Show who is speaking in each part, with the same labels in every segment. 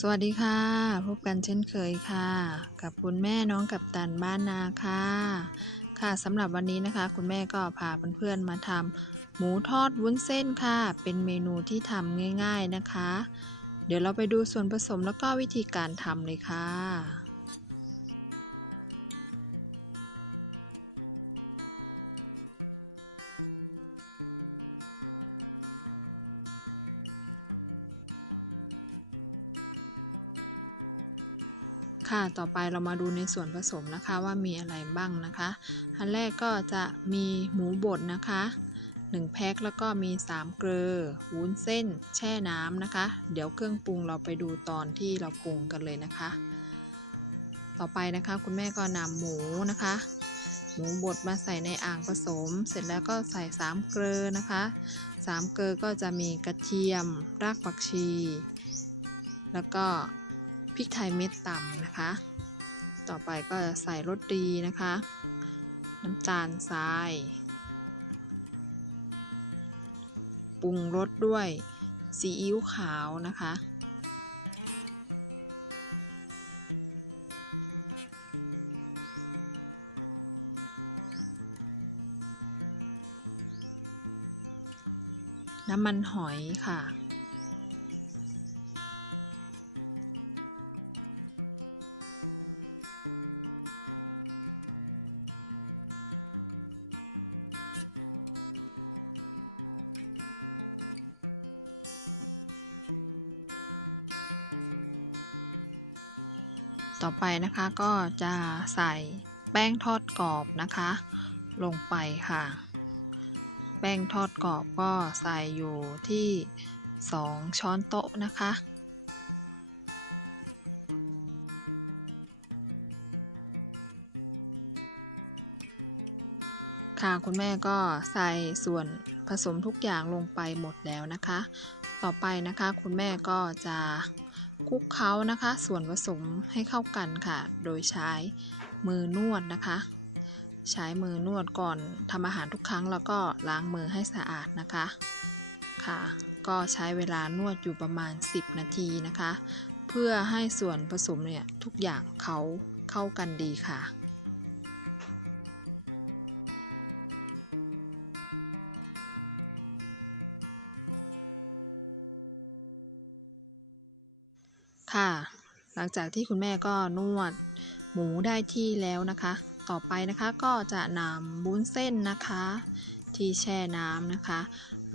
Speaker 1: สวัสดีค่ะ พบกันเช่นเคยค่ะ กับคุณแม่น้องกับตันบ้านนาค่ะ ค่ะสำหรับวันนี้นะคะ คุณแม่ก็พาเพื่อนๆมาทำหมูทอดวุ้นเส้นค่ะ เป็นเมนูที่ทำง่าย ๆนะคะ เดี๋ยวเราไปดูส่วนผสมแล้วก็วิธีการทำเลยค่ะ ค่ะ ต่อไปเรามาดูในส่วนผสมนะคะว่ามีอะไรบ้างนะคะ อันแรกก็จะมีหมูบดนะคะ 1 แพ็คแล้วก็มี 3 เกลือวุ้นเส้น แช่น้ำนะคะ เดี๋ยวเครื่องปรุงเราไปดูตอนที่เราปรุงกันเลยนะคะ ต่อไปนะคะคุณแม่ก็นำหมูนะคะหมูบดมาใส่ในอ่างผสม เสร็จแล้วก็ใส่3เกลือนะคะ3เกลือก็จะมีกระเทียม รากผักชี แล้วก็ พริกไทยเม็ดต่ำนะคะ ต่อไปก็ใส่รสดีนะคะน้ำตาลทรายปรุงรสด้วยซีอิ๊วขาวนะคะน้ำมันหอยค่ะ ต่อไปนะคะก็จะใส่แป้งทอดกรอบนะคะ ลงไปค่ะ แป้งทอดกรอบก็ใส่อยู่ที่ 2 ช้อนโต๊ะนะคะค่ะคุณแม่ก็ใส่ส่วนผสมทุกอย่างลงไปหมดแล้วนะคะ ต่อไปนะคะ คุณแม่ก็จะคลุกเคล้านะคะ ส่วนผสมให้เข้ากันค่ะ โดยใช้มือนวดนะคะ ใช้มือนวดก่อนทำอาหารทุกครั้งแล้วก็ล้างมือให้สะอาดนะคะค่ะ ก็ใช้เวลานวดอยู่ประมาณ 10 นาทีนะคะ เพื่อให้ส่วนผสมเนี่ยทุกอย่างเขาเข้ากันดีค่ะ ค่ะ หลังจากที่คุณแม่ก็นวดหมูได้ที่แล้วนะคะ ต่อไปนะคะก็จะนำบุ้นเส้นนะคะ ที่แช่น้ำนะคะ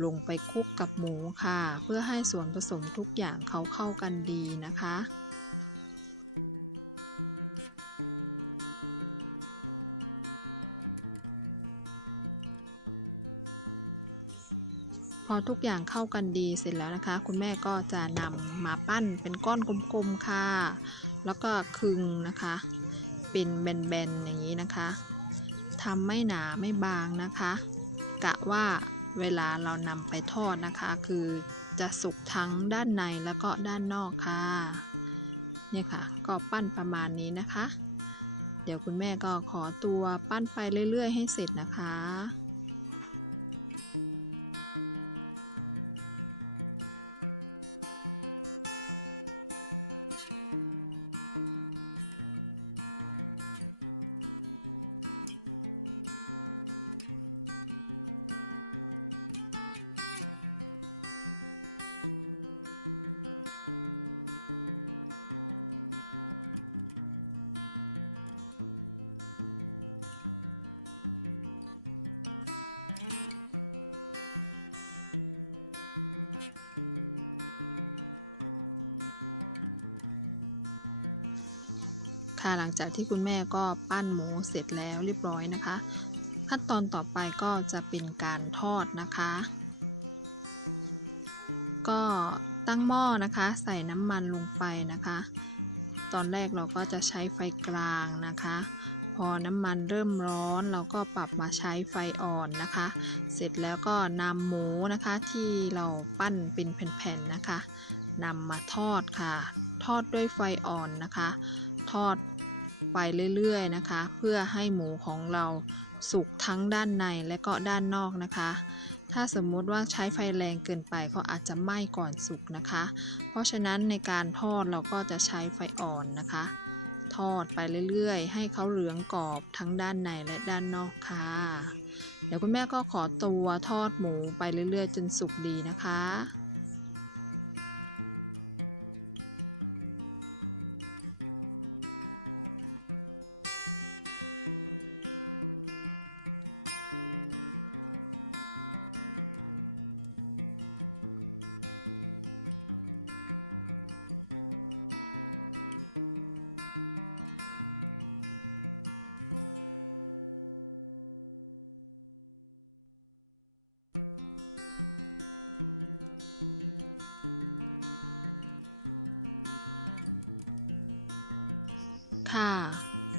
Speaker 1: ลงไปคลุกกับหมูค่ะ เพื่อให้ส่วนผสมทุกอย่างเขาเข้ากันดีนะคะ ทุกอย่างเข้ากันดีเสร็จแล้วนะคะ คุณแม่ก็จะนำมาปั้นเป็นก้อนกลมๆค่ะ แล้วก็คึงนะคะ เป็นแบนๆอย่างนี้นะคะทำไม่หนาไม่บางนะคะ กะว่าเวลาเรานำไปทอดนะคะ คือจะสุกทั้งด้านในแล้วก็ด้านนอกค่ะเนี่ยค่ะ ก็ปั้นประมาณนี้นะคะ เดี๋ยวคุณแม่ก็ขอตัวปั้นไปเรื่อย ๆ ให้เสร็จนะคะ ค่ะหลังจากที่คุณแม่ก็ปั้นหมูเสร็จแล้วเรียบร้อยนะคะ ขั้นตอนต่อไปก็จะเป็นการทอดนะคะ ก็ตั้งหม้อนะคะ ใส่น้ำมันลงไปนะคะ ตอนแรกเราก็จะใช้ไฟกลางนะคะ อน้ำมันเริ่มร้อน เราก็ปรับมาใช้ไฟอ่อนนะคะ เสร็จแล้วก็นำหมูนะคะที่เราปั้นเป็นแผ่นๆนะคะนำมาทอดค่ะ ทอดด้วยไฟอ่อนนะคะ ทอดไปเรื่อยๆนะคะ เพื่อให้หมูของเราสุกทั้งด้านในและก็ด้านนอกนะคะ ถ้าสมมุติว่าใช้ไฟแรงเกินไปก็อาจจะไหม้ก่อนสุกนะคะ เพราะฉะนั้นในการทอดเราก็จะใช้ไฟอ่อนนะคะ ทอดไปเรื่อยๆ ให้เขาเหลืองกรอบทั้งด้านในและด้านนอกค่ะ เดี๋ยวคุณแม่ก็ขอตัวทอดหมูไปเรื่อยๆ จนสุกดีนะคะ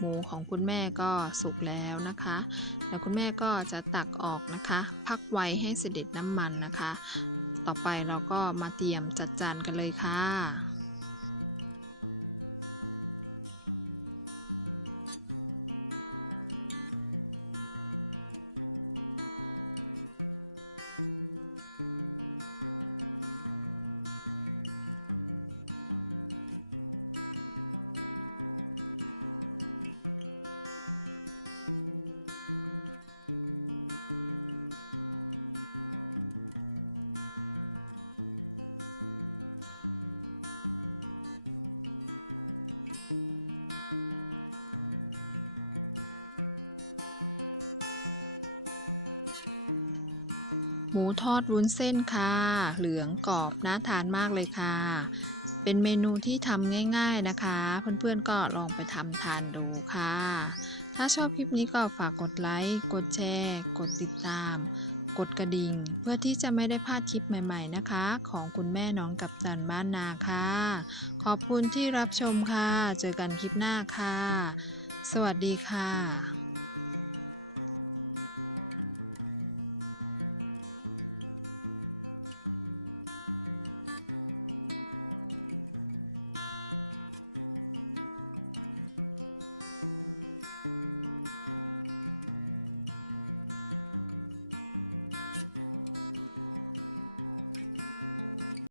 Speaker 1: หมูของคุณแม่ก็สุกแล้วนะคะแล้วคุณแม่ก็จะตักออกนะคะ พักไว้ให้เสด็จน้ำมันนะคะ ต่อไปเราก็มาเตรียมจัดจานกันเลยค่ะ หมูทอดวุ้นเส้นค่ะ เหลืองกรอบน่าทานมากเลยค่ะ เป็นเมนูที่ทำง่าย ๆนะคะ เพื่อนๆก็ลองไปทำทานดูค่ะ ถ้าชอบคลิปนี้ก็ฝากกดไลค์ กดแชร์ กดติดตาม กดกระดิ่ง เพื่อที่จะไม่ได้พลาดคลิปใหม่ ๆนะคะ ของคุณแม่น้องกับจันบ้านนาค่ะ ขอบคุณที่รับชมค่ะ เจอกันคลิปหน้าค่ะ สวัสดีค่ะ